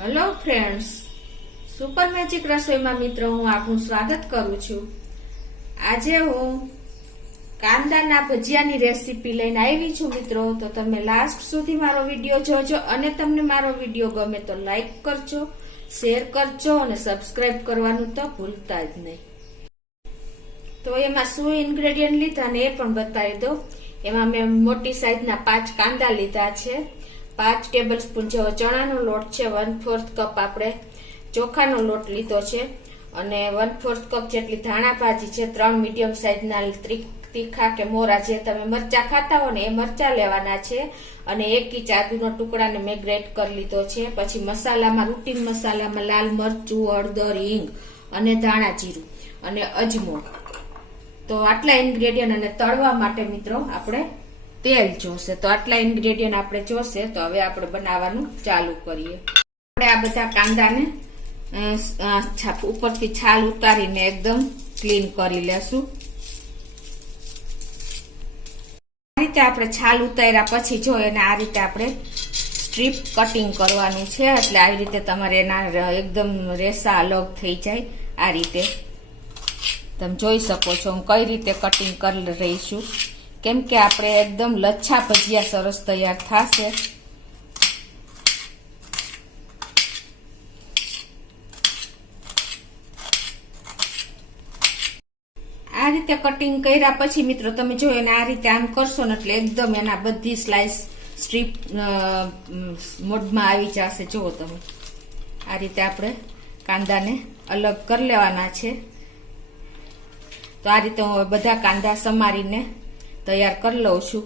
Hello friends super magic રસોઈમાં મિત્રો, હું આપનું સ્વાગત કરું છું. આજે હું કાંદાના ભજીયાની રેસીપી લઈને આવી છું મિત્રો. તો તમે લાસ્ટ સુધી મારો વીડિયો જોજો અને તમને મારો વીડિયો ગમે તો લાઈક કરજો શેર કરજો અને સબસ્ક્રાઈબ કરવાનું તો ભૂલતા જ નહીં. તો એમાં શું ઇન્ગ્રેડિયન્ટ લીધા ને એ પણ બતાવી દો એમાં મેં મોટી સાઈઝના પાંચ કાંદા લીધા છે. પાંચ ટેબલ સ્પૂન જેવો ચણાનો લોટ છે વન ફોર્થ કપ આપણે ચોખાનો લોટ લીધો છે અને વન ફોર્થ કપ જેટલી ધાણા ભાજી છે, ત્રણ મીડિયમ સાઇઝના તીખા કે મોરા જે તમે મરચા ખાતા હો ને એ મરચા લેવાના છે અને એક ઇંચ આદુનો ટુકડાને મેં ગ્રેટ કરી લીધો છે. પછી મસાલામાં રૂટીન મસાલામાં લાલ મરચું, હળદર, હિંગ અને ધાણા જીરું અને અજમો. તો આટલા ઇન્ગ્રેડિયન્ટ અને તળવા માટે મિત્રો આપણે તેલ જોશે. તો આટલા ઇન્ગ્રેડિયન્ટ આપણે જોશે, તો હવે આપણે બનાવવાનું ચાલુ કરીએ. આપણે આ બધા કાંદાને ઉપરથી છાલ ઉતારીને એકદમ ક્લીન કરી લેશું. આ રીતે આપણે છાલ ઉતાર્યા પછી જો એને આ રીતે આપણે સ્ટ્રીપ કટિંગ કરવાનું છે, એટલે આવી રીતે તમારે એના એકદમ રેસા અલગ થઈ જાય આ રીતે. તમે જોઈ શકો છો હું કઈ રીતે કટિંગ કરી રહી છું. કેમ કે આપણે એકદમ લચ્છા ભજીયા સરસ તૈયાર થશે. આ રીતે કટિંગ કર્યા પછી મિત્રો તમે જો એને આ રીતે આમ કરશો ને એટલે એકદમ એના બધી સ્લાઇસ સ્ટ્રીપ મોડમાં આવી જશે. જુઓ તમે. આ રીતે આપણે કાંદાને અલગ કરી લેવાના છે. તો આ રીતે હું બધા કાંદા સમારીને તૈયાર કરી લઉં છું.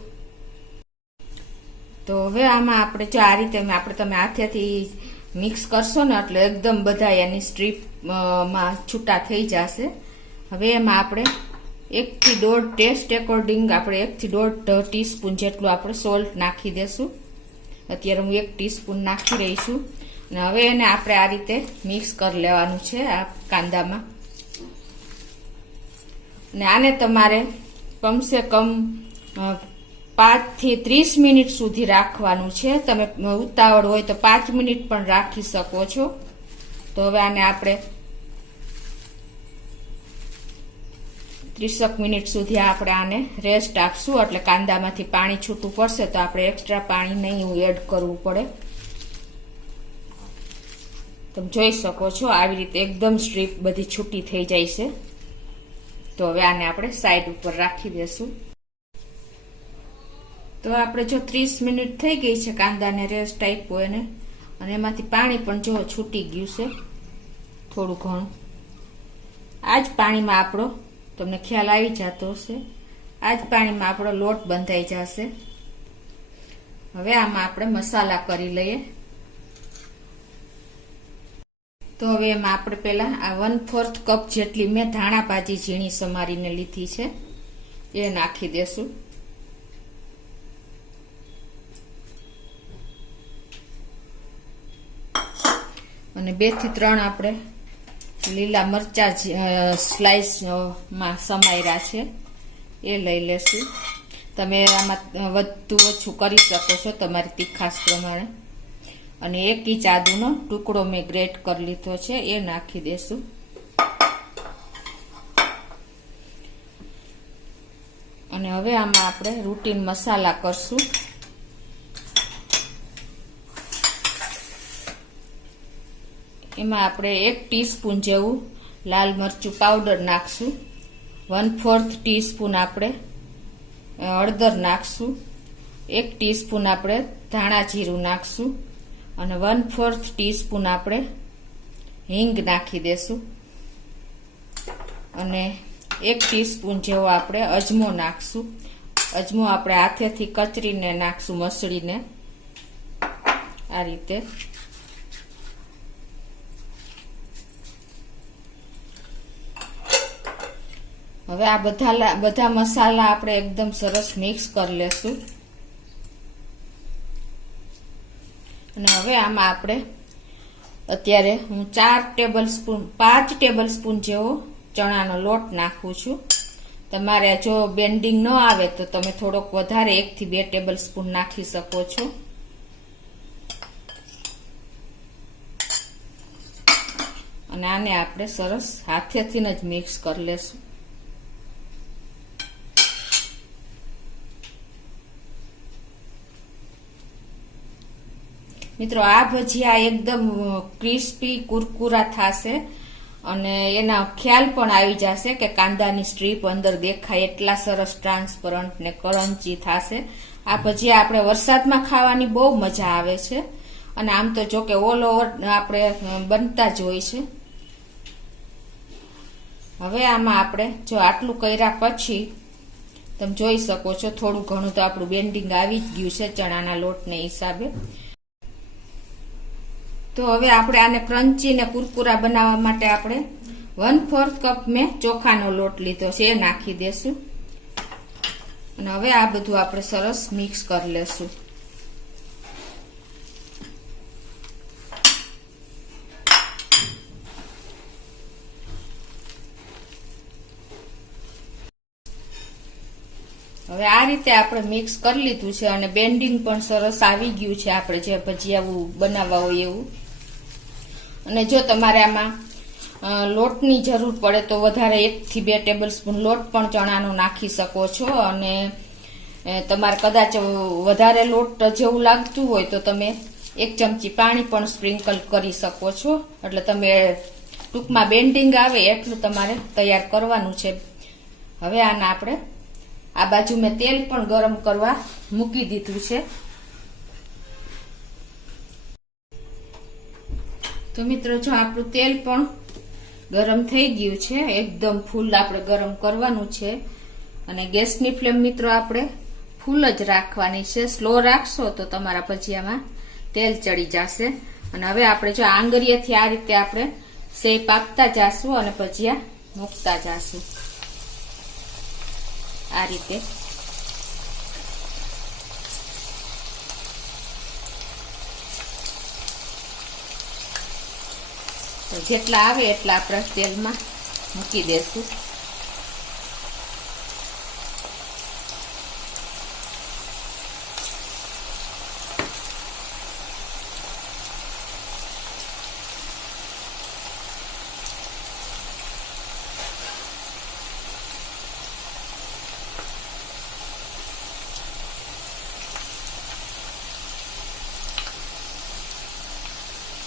તો હવે આમાં આપણે જો આ રીતે આપણે તમે હાથેથી મિક્સ કરશો ને એટલે એકદમ બધા એની સ્ટ્રીપમાં છૂટા થઈ જશે. હવે એમાં આપણે એકથી દોઢ ટેસ્ટ એકોર્ડિંગ આપણે એકથી દોઢ ટીસ્પૂન જેટલું આપણે સોલ્ટ નાખી દેશું. અત્યારે હું એક ટીસ્પૂન નાખી રહી છું. અને હવે એને આપણે આ રીતે મિક્સ કરી લેવાનું છે આ કાંદામાં. ને આને તમારે કમસે કમ પાંચથી ત્રીસ મિનિટ સુધી રાખવાનું છે. તમે ઉતાવળ હોય તો પાંચ મિનિટ પણ રાખી શકો છો. તો હવે આને આપણે ત્રીસક મિનિટ સુધી આપણે આને રેસ્ટ આપશું. એટલે કાંદામાંથી પાણી છૂટું પડશે તો આપણે એક્સ્ટ્રા પાણી નહીં એડ કરવું પડે. તમે જોઈ શકો છો આવી રીતે એકદમ સ્ટ્રીપ બધી છૂટી થઈ જાય છે. તો હવે આને આપણે સાઈડ ઉપર રાખી દેશું. તો આપણે જો ત્રીસ મિનિટ થઈ ગઈ છે કાંદાને રેસ્ટ આપ્યો એને, અને એમાંથી પાણી પણ જો છૂટી ગયું છે, થોડું ઘણું. આ જ પાણીમાં આપણો, તમને ખ્યાલ આવી જતો હશે આ જ પાણીમાં આપણો લોટ બંધાઈ જશે. હવે આમાં આપણે મસાલા કરી લઈએ. તો હવે એમાં આપણે પહેલાં આ વન ફોર્થ કપ જેટલી મેં ધાણા ભાજી ઝીણી સમારીને લીધી છે, એ નાખી દેશું. અને બેથી ત્રણ આપણે લીલા મરચા સ્લાઇસમાં સમાયરા છે, એ લઈ લેશું. તમે આમાં વધુ ઓછું કરી શકો છો તમારી તીખાસ પ્રમાણે. અને એક ઇંચ આદુનો ટુકડો મેં ગ્રેટ કરી લીધો છે, એ નાખી દેશું. અને હવે આમાં આપણે રૂટીન મસાલા કરશું. એમાં આપણે એક ટીસ્પૂન જેવું લાલ મરચું પાવડર નાખશું. વન ફોર્થ ટીસ્પૂન આપણે હળદર નાખશું. એક ટીસ્પૂન આપણે ધાણા જીરું નાખશું. અને વન ફોર્થ ટીસ્પૂન આપણે હિંગ નાખી દેશું. અને એક ટીસ્પૂન જેવો આપણે અજમો નાખશું. અજમો આપણે હાથેથી કચરીને નાખશું મસળીને. આ રીતે. હવે આ બધા બધા મસાલા આપણે એકદમ સરસ મિક્સ કરી લેશું. અને હવે આમાં આપણે અત્યારે હું ચાર ટેબલ સ્પૂન પાંચ ટેબલ સ્પૂન જેવો ચણાનો લોટ નાખું છું. તમારે જો બેન્ડિંગ ન આવે તો તમે થોડોક વધારે એકથી બે ટેબલ સ્પૂન નાખી શકો છો. અને આને આપણે સરસ હાથેથી જ મિક્સ કરી લેશું. મિત્રો, આ ભજીયા એકદમ ક્રિસ્પી કુરકુરા થશે અને એના ખ્યાલ પણ આવી જશે કે કાંદાની સ્ટ્રીપ અંદર દેખાય, એટલા સરસ ટ્રાન્સપરન્ટ ને કરંચી થશે. આ ભજીયા આપણે વરસાદમાં ખાવાની બહુ મજા આવે છે. અને આમ તો જો કે ઓલ ઓવર આપણે બનતા જ હોય છે. હવે આમાં આપણે જો આટલું કર્યા પછી તમે જોઈ શકો છો, થોડું ઘણું તો આપણું બેન્ડિંગ આવી જ ગયું છે ચણાના લોટને હિસાબે. તો હવે આપણે આને ક્રન્ચી ને કુરકુરા બનાવવા માટે આપણે વન ફોર્થ કપ મેં ચોખાનો લોટ લીધો છે, એ નાખી દેશું. અને હવે આ બધું આપણે સરસ મિક્સ કરી લેશું. હવે આ રીતે આપણે મિક્સ કરી લીધું છે અને બેન્ડિંગ પણ સરસ આવી ગયું છે, આપણે જે ભજીયાવું બનાવવા હોય એવું. અને જો તમારે આમાં લોટની જરૂર પડે તો વધારે એકથી બે ટેબલ સ્પૂન લોટ પણ ચણાનો નાખી શકો છો. અને તમારે કદાચ વધારે લોટ જેવું લાગતું હોય તો તમે એક ચમચી પાણી પણ સ્પ્રિંકલ કરી શકો છો. એટલે તમે ટૂંકમાં બેન્ડિંગ આવે એટલું તમારે તૈયાર કરવાનું છે. હવે આને આપણે, આ બાજુ મેં તેલ પણ ગરમ કરવા મૂકી દીધું છે. તો મિત્રો, જો આપણું તેલ પણ ગરમ થઈ ગયું છે, એકદમ ફૂલ આપણે ગરમ કરવાનું છે. અને ગેસની ફ્લેમ મિત્રો આપણે ફૂલ જ રાખવાની છે. સ્લો રાખશો તો તમારા ભજીયામાં તેલ ચડી જશે. અને હવે આપણે જો આંગળીએથી આ રીતે આપણે સેપ આપતા જાશું અને ભજીયા મૂકતા જાશું. આ રીતે. જેટલા આવે એટલા આપણે તેલમાં મૂકી દેશું.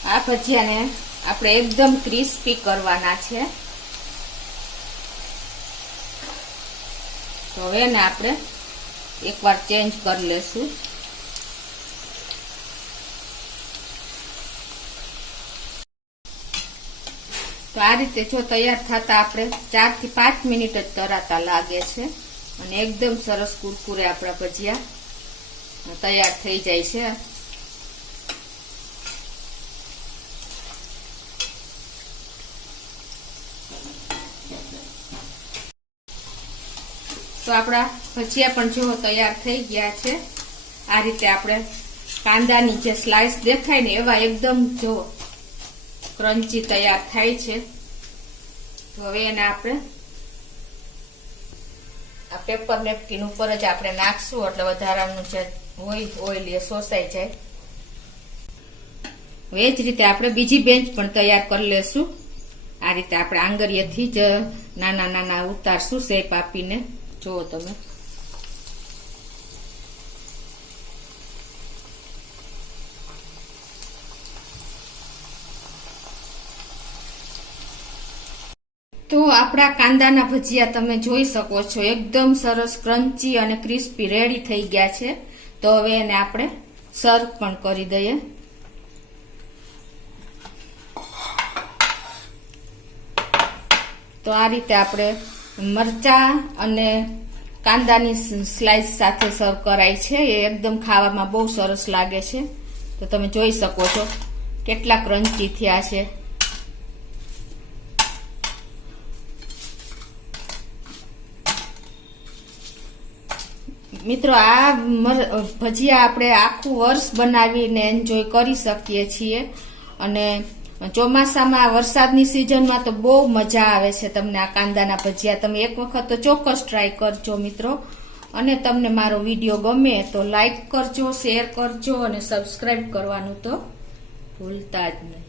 આ ભજીયાને આપણે એકદમ ક્રિસ્પી કરવાના છે. તો હવે એને આપણે એકવાર ચેન્જ કરી લેશું. તો આ રીતે જો તૈયાર થતા આપણે ચારથી પાંચ મિનિટ જ તરાતા લાગે છે. અને એકદમ સરસ કુરકુરે આપણા ભજીયા તૈયાર થઈ જાય છે. તો આપણા ભજીયા પણ જો તૈયાર થઈ ગયા છે, આ રીતે આપણે કાંદાની જે સ્લાઇસ દેખાય ને એવા એકદમ જો ક્રન્ચી તૈયાર થાય છે. તો હવે એને આપણે આ પેપર નેપકીન ઉપર જ આપણે નાખશું, એટલે વધારાનું જે હોય ઓઇલ એ શોષાઈ જાય. હવે જ રીતે આપણે બીજી બેન્ચ પણ તૈયાર કરી લેશું. આ રીતે આપણે આંગળીએથી જ નાના નાના ઉતારશું શેપ આપીને. જુઓ તમે. તો આપણા કાંદાના ભજીયા તમે જોઈ શકો છો. એકદમ સરસ ક્રન્ચી અને ક્રિસ્પી રેડી થઈ ગયા છે. તો હવે એને આપણે સર્વ પણ કરી દઈએ. તો આ રીતે આપણે મરચા અને કાંદાની સ્લાઇસ સાથે સર્વ કરાય છે. એ એકદમ ખાવામાં બહુ સરસ લાગે છે. તો તમે જોઈ શકો છો કેટલા ક્રન્ચી થયા છે. મિત્રો, આ ભજીયા આપણે આખું વર્ષ બનાવીને એન્જોય કરી શકીએ છીએ. અને ચોમાસામાં, વરસાદની સિઝનમાં તો બહુ મજા આવે છે તમને આ કાંદાના ભજીયા. તમે એક વખત તો ચોક્કસ ટ્રાય કરજો મિત્રો. અને તમને મારો વીડિયો ગમે તો લાઈક કરજો શેર કરજો અને સબસ્ક્રાઈબ કરવાનું તો ભૂલતા જ નહીં.